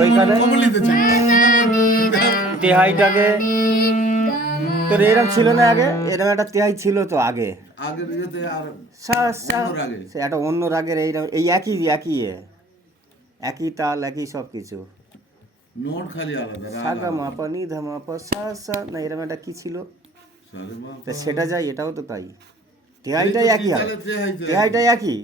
ওইখানে তেহাইটাকে তোর এরকম ছিল না আগে, এরকম একটা তেহাই ছিল তো আগে, সে একটা অন্য রাগের এইরকম, এই একই তাল একই সব কিছু, নোট খালি আলাদা, সাগা মাপা নি ধামা পা সা সা না, এরকম একটা কি ছিল, তা সেটা যাই, এটাও তো তাই, তেহাইটাই একই হবে, তেহাইটাই একই।